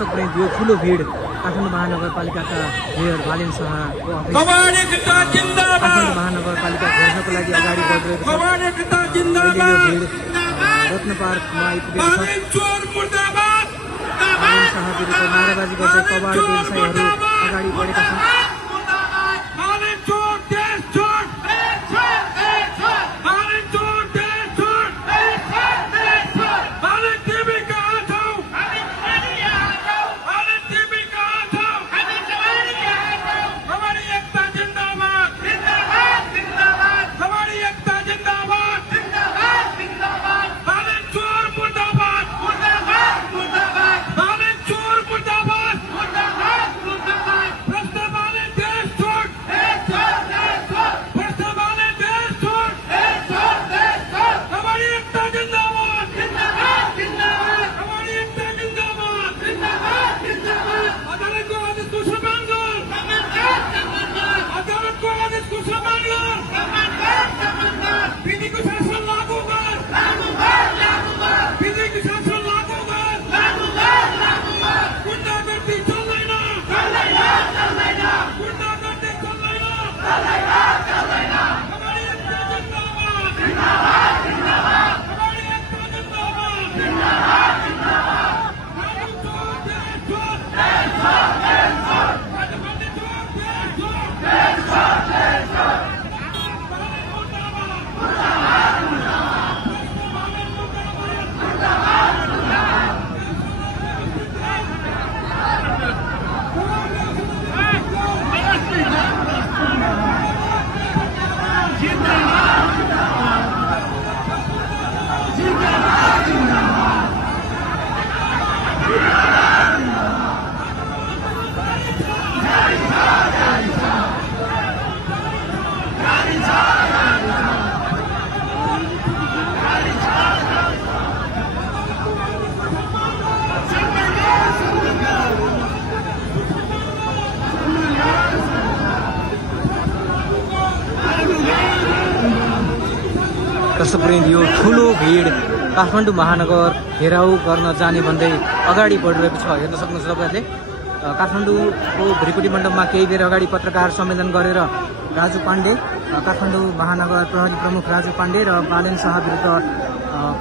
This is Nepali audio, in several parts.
दर्शक प्रेमी यो ठुलो भिड काठमाडौँ महानगरपालिकाका मेयर बालेन शाहको काठमाडौँ महानगरपालिका घेर्नको लागि अगाडि बढिरहेको छ। यो भिड रत्न पार्कमा आइपुगेको छ। बालेन शाह विरुद्ध नाराबाजी गर्दै कबाड व्यवसायीहरू अगाडि बढेका छन्। दर्शकवृन्द यो ठुलो भिड काठमाडौँ महानगर घेराउ गर्न जाने भन्दै अगाडि बढिरहेको छ। हेर्न सक्नुहुन्छ तपाईँहरूले काठमाडौँको भ्रिकुटी मण्डपमा केही बेर अगाडि पत्रकार सम्मेलन गरेर राजु पाण्डे, काठमाडौँ महानगर प्रहरी प्रमुख राजु पाण्डे र बालेन शाह विरुद्ध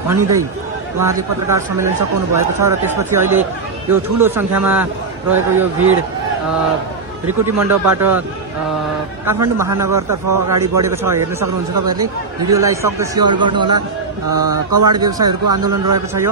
भनिँदै उहाँले पत्रकार सम्मेलन सघाउनु भएको छ। र त्यसपछि अहिले यो ठुलो सङ्ख्यामा रहेको यो भिड भ्रिकुटी मण्डपबाट काठमाडौँ महानगरतर्फ अगाडि बढेको छ। हेर्न सक्नुहुन्छ तपाईँहरूले। भिडियोलाई सक्दो सेयर गर्नुहोला। कबाड व्यवसायीहरूको आन्दोलन रहेको छ यो।